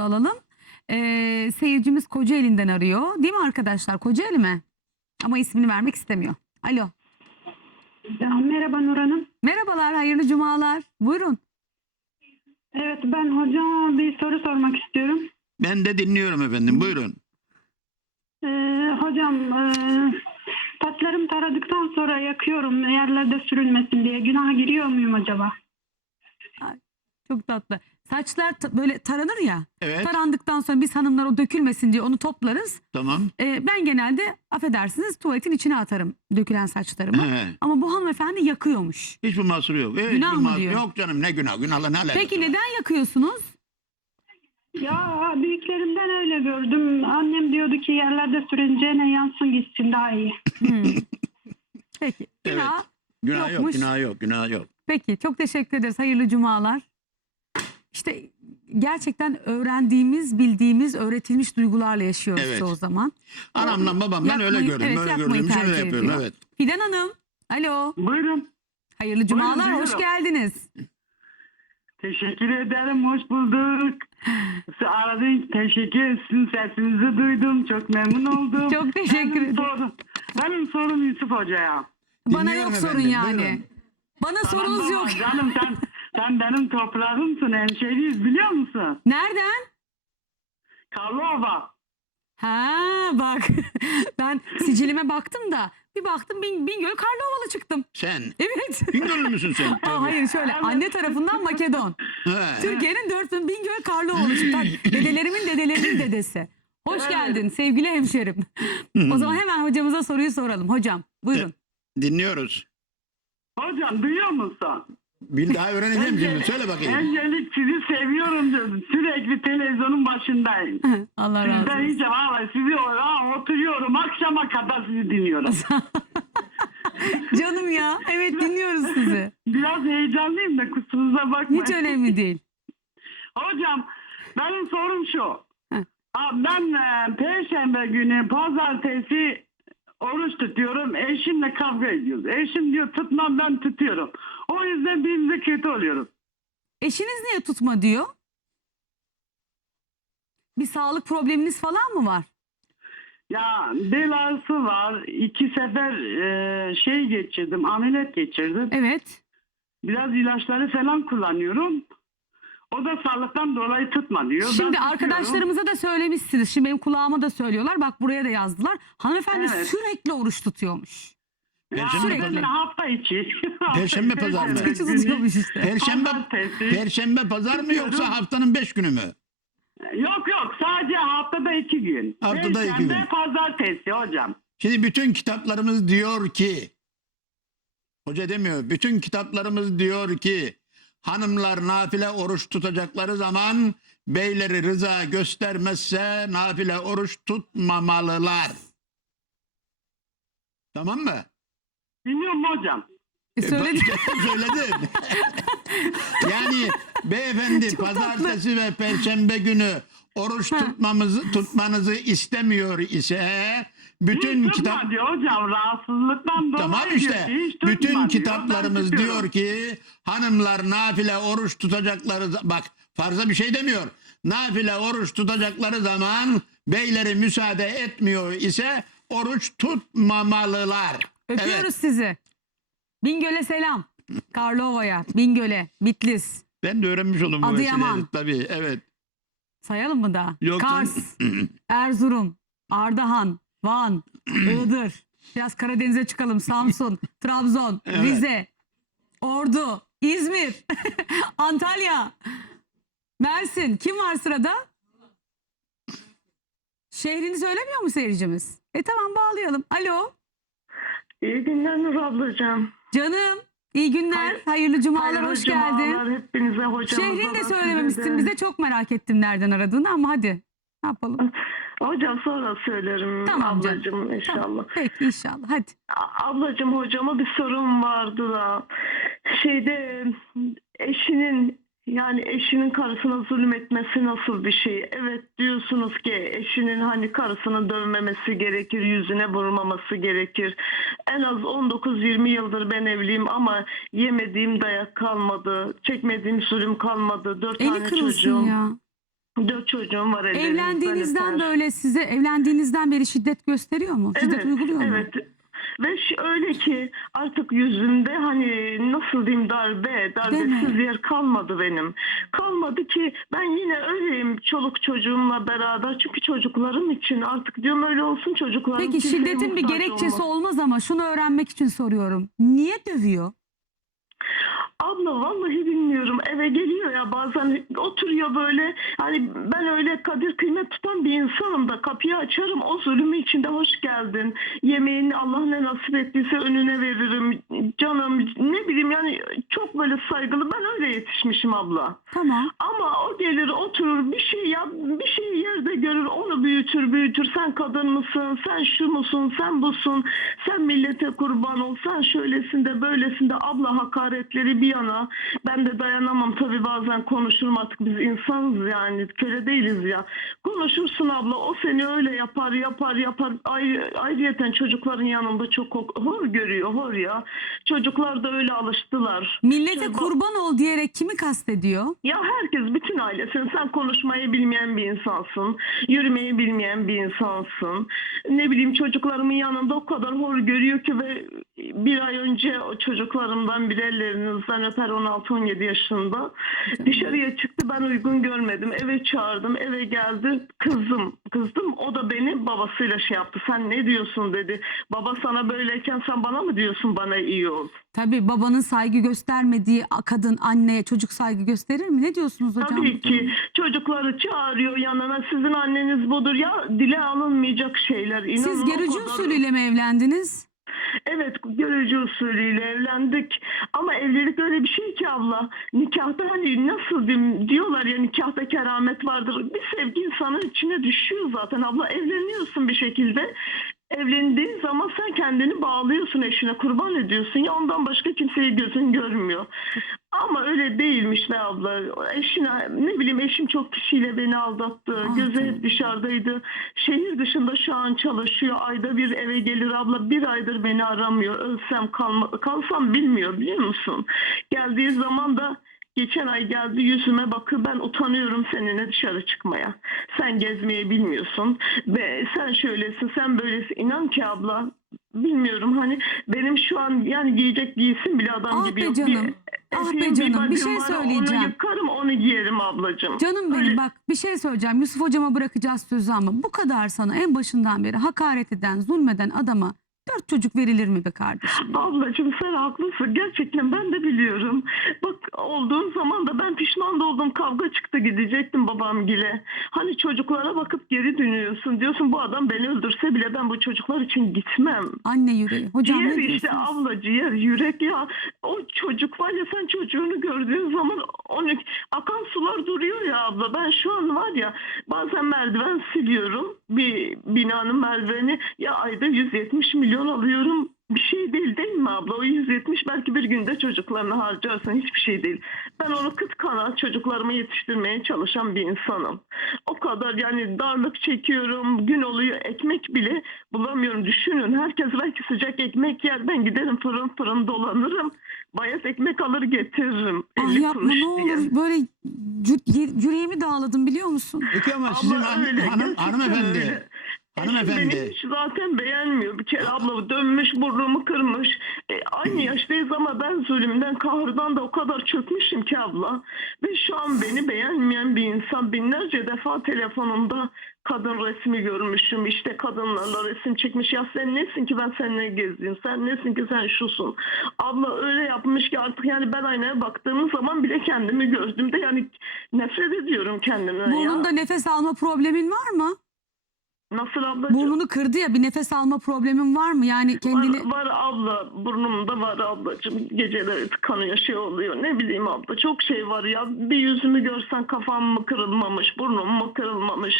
alalım. Ee, seyircimiz Kocaeli'nden arıyor. Değil mi arkadaşlar? Kocaeli mi? Ama ismini vermek istemiyor. Alo. Ya, merhaba Nur Hanım. Merhabalar, hayırlı cumalar. Buyurun. Evet ben hocama bir soru sormak istiyorum. Ben de dinliyorum efendim. Buyurun. Ee, hocam e, saçlarımı taradıktan sonra yakıyorum yerlerde sürülmesin diye. Günaha giriyor muyum acaba? Çok tatlı. Saçlar ta- böyle taranır ya. Evet. Tarandıktan sonra biz hanımlar o dökülmesin diye onu toplarız. Tamam. Ee, ben genelde affedersiniz tuvaletin içine atarım dökülen saçlarımı. He. Ama bu hanımefendi yakıyormuş. Hiçbir mahsuru yok. Evet, Günah hiçbir mı mahsuru- diyor? Yok canım ne günah. Günahla ne alakası Peki var? neden yakıyorsunuz? Ya büyüklerimden öyle gördüm. Annem diyordu ki yerlerde sürüneceğine yansın gitsin daha iyi. Hmm. Peki. Evet. Günah. Günah yok, Yokmuş. günah yok, günah yok. Peki çok teşekkür ederiz. Hayırlı cumalar. İşte gerçekten öğrendiğimiz, bildiğimiz, öğretilmiş duygularla yaşıyoruz Evet. çoğu zaman. Anamla babamdan öyle Yapmayı- gördüm. evet, öyle yapmayı gördüm. Şöyle tercih yapıyorum. ediyor. Evet. Fidan Hanım. Alo. Buyurun. Hayırlı cumalar. Hoş duyuyorum. geldiniz. Teşekkür ederim. Hoş bulduk. Sizi aradım. Teşekkür. Sizin sesinizi duydum. Çok memnun oldum. Çok teşekkür benim ederim. Sorum, benim sorum Yusuf Hoca'ya. Bana Dinliyorum yok sorun efendim, yani. buyurun. Bana Tamam sorunuz baba, yok. Canım sen, sen benim toprağımsın. Hemşeriyiz biliyor musun? Nereden? Karlova. Ha bak ben sicilime baktım da bir baktım Bin, Bingöl Karlovalı çıktım. Sen Evet. Bingöllü müsün sen? Aa, hayır şöyle anne tarafından Makedon. He. Türkiye'nin dört bin Bingöl Karlovalı çıktı. Dedelerimin dedelerinin dedesi. Hoş Evet. geldin sevgili hemşerim. o zaman hemen hocamıza soruyu soralım. Hocam buyurun. Dinliyoruz. Hocam duyuyor musun? Bil daha öğreneceğim şimdi. Söyle bakayım. Öncelik sizi seviyorum dedim. Sürekli televizyonun başındayım. Allah razı Sizden olsun. hiç valla sizi ha, oturuyorum akşama kadar sizi dinliyorum. Canım ya evet dinliyoruz sizi. Biraz heyecanlıyım da kusurunuza bakmayın. Hiç önemli değil. Hocam benim sorum şu. Heh. Aa, Ben e, Perşembe günü pazartesi oruç tutuyorum. Eşimle kavga ediyoruz. Eşim diyor tutmam ben tutuyorum. O yüzden birbirimize kötü oluyoruz. Eşiniz niye tutma diyor? Bir sağlık probleminiz falan mı var? Ya bel ağrısı var. İki sefer e, şey geçirdim. Ameliyat geçirdim. Evet. Biraz ilaçları falan kullanıyorum. O da sağlıktan dolayı tutma diyor. Ben Şimdi tutuyorum. arkadaşlarımıza da söylemişsiniz. Şimdi benim kulağıma da söylüyorlar. Bak buraya da yazdılar. Hanımefendi Evet. sürekli oruç tutuyormuş. Ya, Perşembe Sürekli. ben hafta içi. Perşembe pazar mı? İşte. Perşembe. Perşembe pazar mı yoksa haftanın beş günü mü? Yok yok sadece haftada iki gün. Haftada iki Perşembe, gün. pazartesi hocam. Şimdi bütün kitaplarımız diyor ki hoca demiyor bütün kitaplarımız diyor ki hanımlar nafile oruç tutacakları zaman beyleri rıza göstermezse nafile oruç tutmamalılar. Tamam mı? Dinliyor mu hocam? E, söyledik. Bak, Söyledim. yani beyefendi Çok tatlı. pazartesi ve perşembe günü oruç Ha. tutmamızı tutmanızı istemiyor ise bütün hiç kitap diyor hocam. Rahatsızlıktan dolayı Tamam diyor işte. ki hiç tutma Bütün diyor. kitaplarımız Ben diyor ki hanımlar nafile oruç tutacakları za- bak farza bir şey demiyor. Nafile oruç tutacakları zaman beyleri müsaade etmiyor ise oruç tutmamalılar. Öpüyoruz Evet. sizi. Bingöl'e selam. Karlova'ya, Bingöl'e, Bitlis. Ben de öğrenmiş oldum bu Adıyaman. vesileyle tabii. Evet. Sayalım mı daha? Yok Kars. Erzurum, Ardahan, Van, Iğdır. Biraz Karadeniz'e çıkalım. Samsun, Trabzon, Evet. Rize, Ordu, İzmir, Antalya, Mersin. Kim var sırada? Şehrini söylemiyor mu seyircimiz? E tamam bağlayalım. Alo. İyi günler Nur ablacığım. Canım. iyi günler. Hayır- hayırlı cumalar. Hayırlı hoş cumalar geldin. Hepinize hocam. Şehrini de söylememişsin bize. Çok merak ettim nereden aradığını ama hadi. Ne yapalım? Hocam sonra söylerim Tamam canım. ablacığım inşallah. Tamam. Peki inşallah. Hadi. A- Ablacığım hocama bir sorum vardı da. Şeyde eşinin yani eşinin karısına zulmetmesi nasıl bir şey? Evet diyorsunuz ki eşinin hani karısını dövmemesi gerekir, yüzüne vurmaması gerekir. En az 19-20 yıldır ben evliyim ama yemediğim dayak kalmadı, çekmediğim zulüm kalmadı. Dört Eli tane kırılsın çocuğum. ya. Dört çocuğum var ellerinizden Evlendiğinizden öper. böyle size evlendiğinizden beri şiddet gösteriyor mu? Şiddet uyguluyor mu? Evet. Ve ş- öyle ki artık yüzümde hani nasıl diyeyim darbe, darbesiz yer kalmadı benim. Kalmadı ki ben yine öyleyim çoluk çocuğumla beraber. Çünkü çocuklarım için artık diyorum öyle olsun çocuklarım. Peki kimseye şiddetin bir muhtaç gerekçesi olmaz. olmaz ama şunu öğrenmek için soruyorum. Niye dövüyor? Abla vallahi bilmiyorum. Eve geliyor ya bazen oturuyor böyle. Hani ben öyle kadir kıymet tutan bir insanım da kapıyı açarım o zulümü içinde hoş geldin. Yemeğini Allah ne nasip ettiyse önüne veririm. Canım ne bileyim yani çok böyle saygılı. Ben öyle yetişmişim abla. Tamam. Ama o gelir oturur bir şey yap bir şey yerde görür. Onu büyütür büyütür. Sen kadın mısın? Sen şu musun? Sen busun. Sen millete kurban ol. Sen şöylesin de böylesin de. Abla hakaretleri bir yana ben de dayanamam tabii bazen konuşurum artık biz insanız yani köle değiliz ya konuşursun abla o seni öyle yapar yapar yapar Ayrı, ayrıyeten çocukların yanında çok hor görüyor hor ya çocuklar da öyle alıştılar. Millete Şöyle- kurban ol diyerek kimi kastediyor? ya herkes bütün ailesin. Sen konuşmayı bilmeyen bir insansın. Yürümeyi bilmeyen bir insansın. Ne bileyim çocuklarımın yanında o kadar hor görüyor ki ve bir ay önce o çocuklarımdan biri ellerinizden öper 16-17 yaşında. Dışarıya çıktı ben uygun görmedim. Eve çağırdım eve geldi kızdım. Kızdım o da beni babasıyla şey yaptı. Sen ne diyorsun dedi. Baba sana böyleyken sen bana mı diyorsun bana iyi ol. Tabii babanın saygı göstermediği kadın anneye çocuk saygı gösterir mi? Ne diyorsunuz hocam? Tabii ki çocukları çağırıyor yanına sizin anneniz budur ya dile alınmayacak şeyler. İnanın Siz kadar- usulüyle mi evlendiniz? Evet görücü usulüyle evlendik. Ama evlilik öyle bir şey ki abla nikahta hani nasıl diyeyim diyorlar ya nikahta keramet vardır. Bir sevgi insanın içine düşüyor zaten. Abla evleniyorsun bir şekilde evlendiğin zaman sen kendini bağlıyorsun eşine kurban ediyorsun ya ondan başka kimseyi gözün görmüyor. Ama öyle değilmiş be abla. Eşine ne bileyim eşim çok kişiyle beni aldattı. Gözü hep dışarıdaydı. Şehir dışında şu an çalışıyor. Ayda bir eve gelir abla. Bir aydır beni aramıyor. Ölsem kalma, kalsam bilmiyor biliyor musun? Geldiği zaman da Geçen ay geldi yüzüme bakıyor ben utanıyorum seninle dışarı çıkmaya. Sen gezmeyi bilmiyorsun ve sen şöylesin sen böylesin. İnan ki abla bilmiyorum hani benim şu an yani giyecek giysin bile adam Ah gibi be yok. canım. Ah be canım, bir badim şey var, söyleyeceğim. Onu yıkarım onu giyerim ablacığım. Canım benim Öyle- bak bir şey söyleyeceğim. Yusuf hocama bırakacağız sözü ama bu kadar sana en başından beri hakaret eden, zulmeden adama dört çocuk verilir mi be kardeşim? Ablacığım sen haklısın. Gerçekten ben de biliyorum. Bak olduğum zaman da ben pişman da oldum. Kavga çıktı gidecektim babam gile. Hani çocuklara bakıp geri dönüyorsun. Diyorsun bu adam beni öldürse bile ben bu çocuklar için gitmem. Anne yüreği. Hocam Ciğer ne işte abla ciğer yürek ya. O çocuk var ya sen çocuğunu gördüğün zaman onu akan sular duruyor ya abla. Ben şu an var ya bazen merdiven siliyorum. Bir binanın merdiveni ya ayda 170 milyon alıyorum. Bir şey değil değil mi abla? O 170 belki bir günde çocuklarını harcarsan hiçbir şey değil. Ben onu kıt kanat çocuklarımı yetiştirmeye çalışan bir insanım. O kadar yani darlık çekiyorum. Gün oluyor ekmek bile bulamıyorum. Düşünün herkes belki sıcak ekmek yer. Ben giderim fırın fırın dolanırım. Bayat ekmek alır getiririm. Ah 50 yapma ne diye. olur böyle yü- yüreğimi dağladım biliyor musun? Peki ama Abla sizin öyle, hanım, hanımefendi, öyle. Hanımefendi. Beni hiç zaten beğenmiyor. Bir kere abla dönmüş burnumu kırmış. E, aynı yaştayız ama ben zulümden kahırdan da o kadar çökmüşüm ki abla. Ve şu an beni beğenmeyen bir insan binlerce defa telefonumda kadın resmi görmüşüm. İşte kadınlarla resim çekmiş. Ya sen nesin ki ben seninle gezeyim? Sen nesin ki sen şusun? Abla öyle yapmış ki artık yani ben aynaya baktığım zaman bile kendimi gördüğümde yani nefret ediyorum kendimden ya. Burnunda nefes alma problemin var mı? Nasıl ablacığım? Burnunu kırdı ya bir nefes alma problemin var mı? Yani kendini Var, var abla burnumda var ablacığım geceleri tıkanıyor şey oluyor ne bileyim abla çok şey var ya bir yüzümü görsen kafam mı kırılmamış burnum mu kırılmamış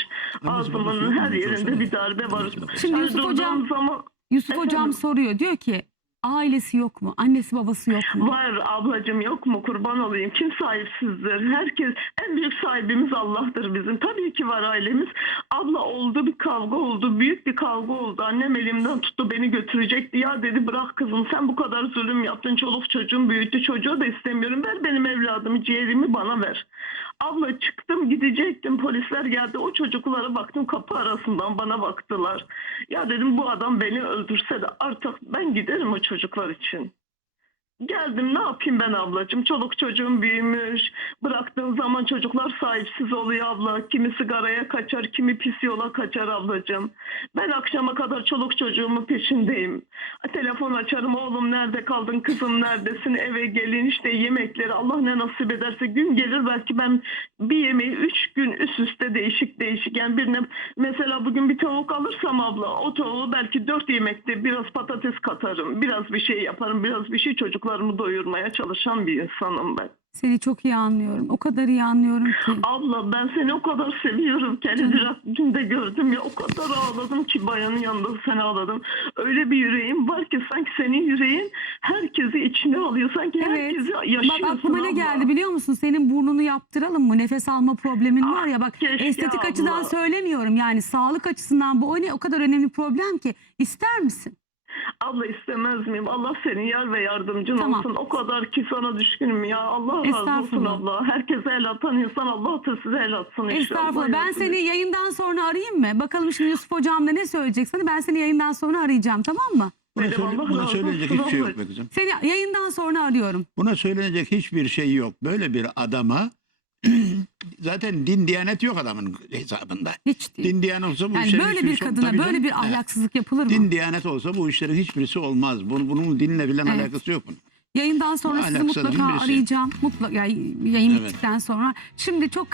ağzımın her yerinde bir darbe var. Şimdi Yani Yusuf hocam- zaman Yusuf Efendim? hocam soruyor. Diyor ki ailesi yok mu? Annesi babası yok mu? var ablacığım yok mu? Kurban olayım kim sahipsizdir? Herkes en büyük sahibimiz Allah'tır bizim. Tabii ki var ailemiz. Abla oldu bir kavga oldu büyük bir kavga oldu. Annem elimden tuttu beni götürecekti. Ya dedi bırak kızım sen bu kadar zulüm yaptın çoluk çocuğun büyüttü çocuğu da istemiyorum. Ver benim evladımı ciğerimi bana ver Abla çıktım gidecektim polisler geldi o çocuklara baktım kapı arasından bana baktılar. Ya dedim bu adam beni öldürse de artık ben giderim o çocuklar için. Geldim ne yapayım ben ablacığım? Çoluk çocuğum büyümüş. Bıraktığın zaman çocuklar sahipsiz oluyor abla. Kimi sigaraya kaçar kimi pis yola kaçar ablacığım. Ben akşama kadar çoluk çocuğumun peşindeyim. Telefon açarım oğlum nerede kaldın kızım neredesin? Eve gelin. İşte yemekleri Allah ne nasip ederse gün gelir belki ben bir yemeği üç gün üst üste değişik değişik. Yani birine mesela bugün bir tavuk alırsam abla o tavuğu belki dört yemekte biraz patates katarım biraz bir şey yaparım biraz bir şey çocuklarımı doyurmaya çalışan bir insanım ben. Seni çok iyi anlıyorum. O kadar iyi anlıyorum ki. Abla ben seni o kadar seviyorum. Kendi biraz dün de gördüm ya o kadar ağladım ki bayanın yanında seni ağladım. Öyle bir yüreğim var ki sanki senin yüreğin herkesi içine alıyor. Sanki Evet. herkesi yaşıyorsun Bak aklıma ne geldi biliyor musun? Senin burnunu yaptıralım mı? Nefes alma problemin Ah, var ya bak estetik abla. açıdan söylemiyorum. Yani sağlık açısından bu o ne o kadar önemli problem ki. İster misin? Abla istemez miyim? Allah senin yar ve yardımcın Tamam. olsun. O kadar ki sana düşkünüm ya. Allah razı olsun Estağfurullah. abla. Herkese el atan insan Allah da size el atsın inşallah. Estağfurullah. Ben seni yayından sonra arayayım mı? Bakalım şimdi Yusuf hocam da ne söyleyecek sana. Ben seni yayından sonra arayacağım tamam mı? Buna, Dedim, söyle- Allah buna razı olsun hiçbir şey yok be kızım. Seni yayından sonra arıyorum. Buna söylenecek hiçbir şey yok. Böyle bir adama zaten din diyanet yok adamın hesabında. Hiç değil. Din diyanet olsa bu Yani işlerin böyle bir kadına böyle canım. bir ahlaksızlık yapılır mı? Din diyanet olsa bu işlerin hiçbirisi olmaz. Bunun, bunun dinle bilen Evet. alakası yok bunun. Yayından sonra Ne sizi mutlaka arayacağım. Mutlaka yayın Evet. bittikten sonra. Şimdi çok